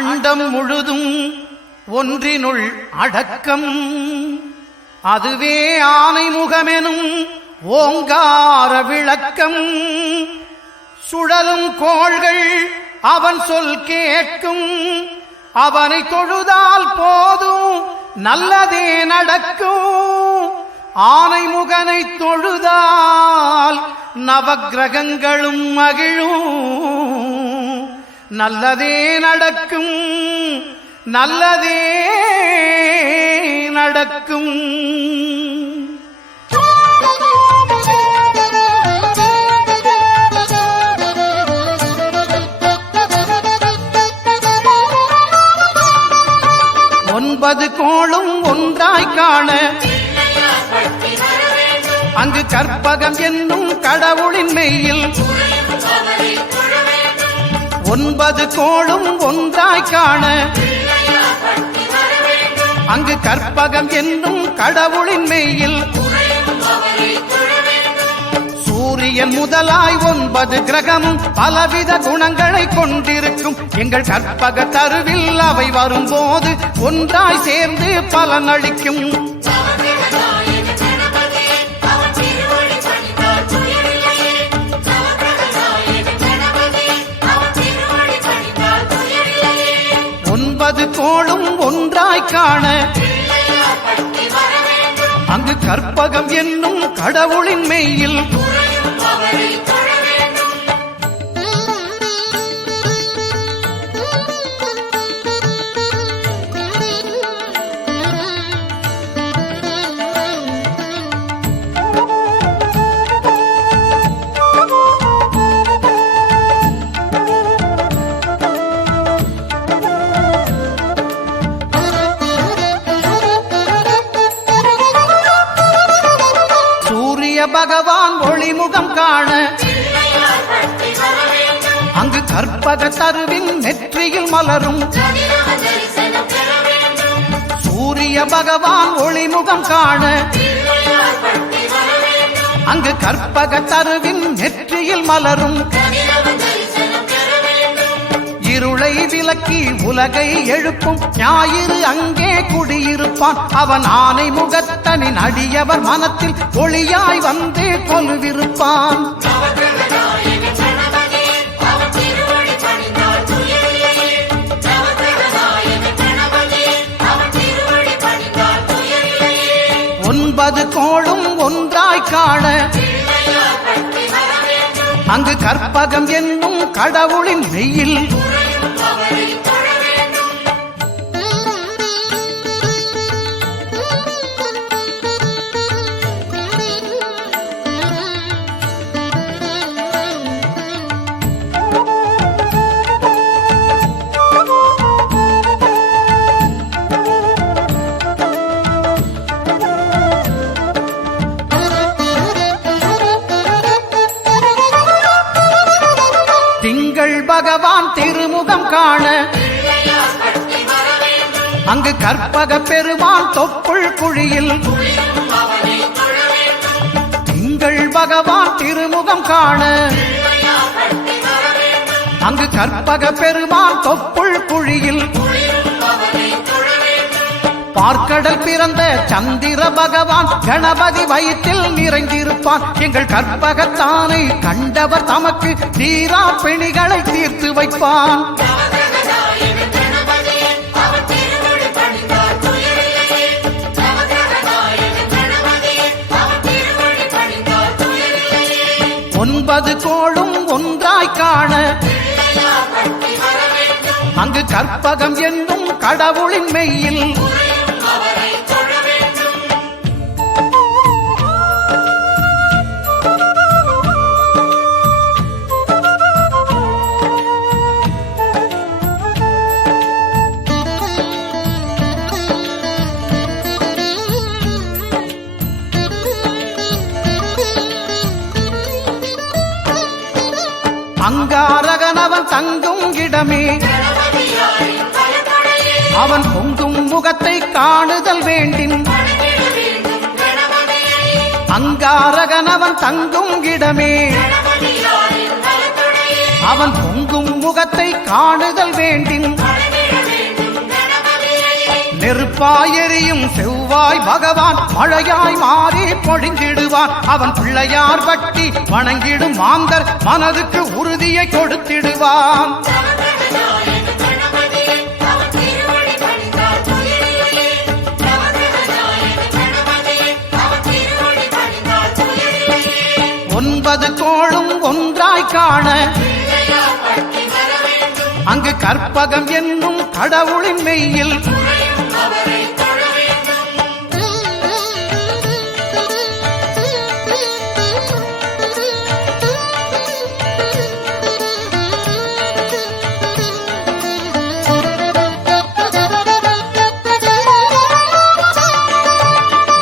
அண்டம் முழுதும் ஒன்றினுள் அடக்கம். அதுவே ஆனை முகமெனும் ஓங்கார விளக்கம். சுழலும் கோள்கள் அவன் சொல் கேட்கும். அவனை தொழுதால் போதும் நல்லதே நடக்கும். ஆனை முகனை தொழுதால் நவக்கிரகங்களும் மகிழும். நல்லதே நடக்கும், நல்லதே நடக்கும். ஒன்பது கோளும் ஒன்றாய் காண அங்கு கற்பகம் என்னும் கடவுளின் மெய்யில். ஒன்பது கோளும் ஒன்றாய் காண அங்கு கற்பகம் என்னும் கடவுளின் மெய்யில். சூரியன் முதலாய் 9 கிரகமும் பலவித குணங்களை கொண்டிருக்கும். எங்கள் கற்பக தருவில் அவை வரும்போது ஒன்றாய் சேர்ந்து பலனளிக்கும். ஒன்பது கோளும் ஒன்றாய் காண அங்கு கற்பகம் என்னும் கடவுளின் மெய்யில். பகவான் ஒளிமுகம் காண அங்கு கற்பக தருவின் நெற்றியில் மலரும். சூரிய பகவான் ஒளிமுகம் காண அங்கு கற்பக தருவின் நெற்றியில் மலரும். இருளை விலக்கி உலகை எழுப்பும் ஞாயிறு அங்கே குடியிருப்பான். அவன் ஆனை முகத்தனின் அடியவர் மனத்தில் ஒளியாய் வந்து கொலுவிருப்பான். ஒன்பது கோளும் ஒன்றாய் காண அங்கு கற்பகம் என்னும் கடவுளின் மெய்யில். திங்கள் பகவான் திருமுகம் காண அங்கு கற்பக பெருமான் தொப்புள் குழியில். திங்கள் பகவான் திருமுகம் காண அங்கு கற்பக பெருமான் தொப்புள் குழியில். பார்க்கடல் பிறந்த சந்திர பகவான் கணபதி வயிற்றில் நிறைந்திருப்பான். எங்கள் கற்பகத்தானை கண்டவர் தமக்கு தீரா பிணிகளை தீர்த்து வைப்பான். ஒன்பது கோளும் ஒன்றாய் காண அங்கு கற்பகம் என்னும் கடவுளின் மெய்யில். அங்காரகனவன் தங்கும் இடமே அவன் பொங்கும் முகத்தை காணுதல் வேண்டின். அங்காரகனவன் தங்கும் இடமே அவன் பொங்கும் முகத்தை காணுதல் வேண்டின். நெருப்பாயெரியும் செவ்வாய் பகவான் மழையாய் மாறி பொழிந்திடுவான். அவன் பிள்ளையார் பட்டி வணங்கிடும் மாந்தர் மனதுக்கு உறுதியை கொடுத்திடுவான். ஒன்பது கோளும் ஒன்றாய் காண அங்கு கற்பகம் என்னும் கடவுளின் மெய்யில்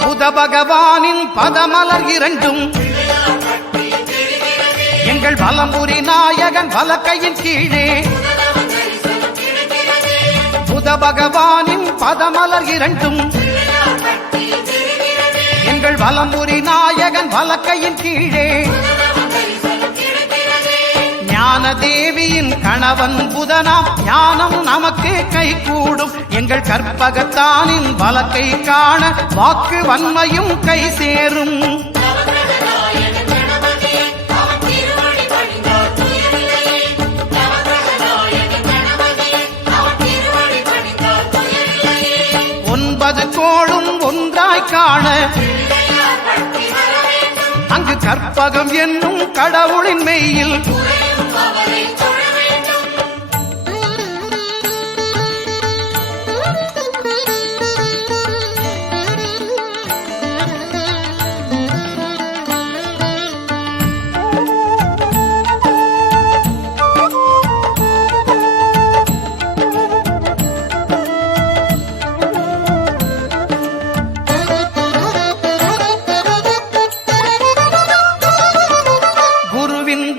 புத பகவானின் பதமலர் இரண்டும் எங்கள் வலம்புரி நாயகன் வலக்கையின் கீழே. புத பகவானின் பதமலர் இரண்டும் எங்கள் வலம்புரி நாயகன் வலக்கையின் கீழே. ஞான தேவியின் கணவன் புதனாம் ஞானம் நமக்கு கை கூடும். எங்கள் கற்பகத்தானின் வலக்கை காண வாக்கு வன்மையும் கை சேரும். ஒன்பது கோளும் ஒன்றாய் காண அங்கு கற்பகம் என்னும் கடவுளின் மெய்யில்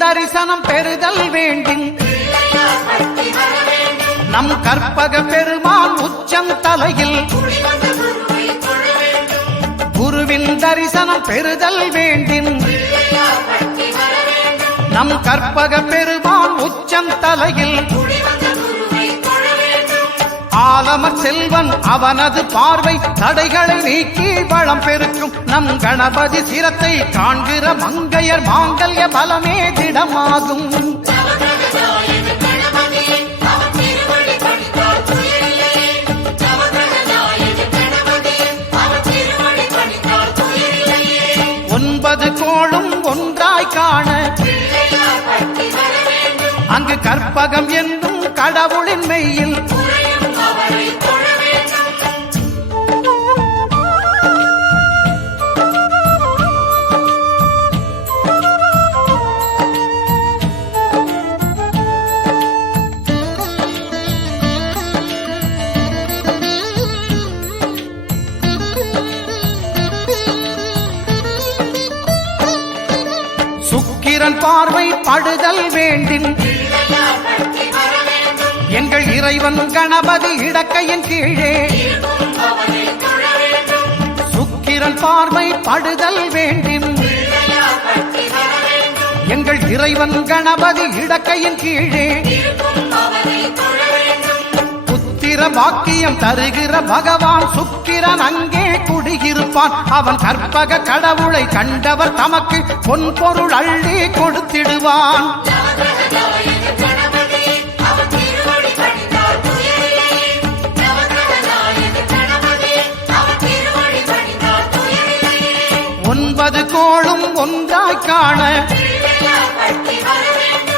தரிசனம் பெறுதல் வேண்டும். நம் கற்பக பெருமான் உச்சம் தலையில் குருவின் தரிசனம் பெறுதல் வேண்டும். நம் கற்பக பெருமான் உச்சம் தலையில் ஆலமர் செல்வன் அவனது பார்வை தடைகளை நீக்கி வளம் பெருக்கும். நம் கணபதி சிரத்தை காண்கிற மங்கையர் மாங்கல்ய பலமே திடமாகும். ஒன்பது கோளும் ஒன்றாய் காண அங்கு கற்பகம் என்னும் கடவுளின் மெய்யில் சுக்கிரன் பார்வை படுதல் வேண்டும். எங்கள் இறைவன் கணபதி இடக்கையின் கீழே சுக்கிரன் பார்வை படுதல் வேண்டும். எங்கள் இறைவன் கணபதி இடக்கையின் கீழே புத்திர பாக்கியம் தருகிற பகவான் சுக்கிரன் அங்கே குடியிருப்பான். அவன் கற்பக கடவுளை கண்டவர் தமக்கு பொன் பொருள் அள்ளி கொடுத்திடுவான். ஒன்பது கோளும் ஒன்றாய் காண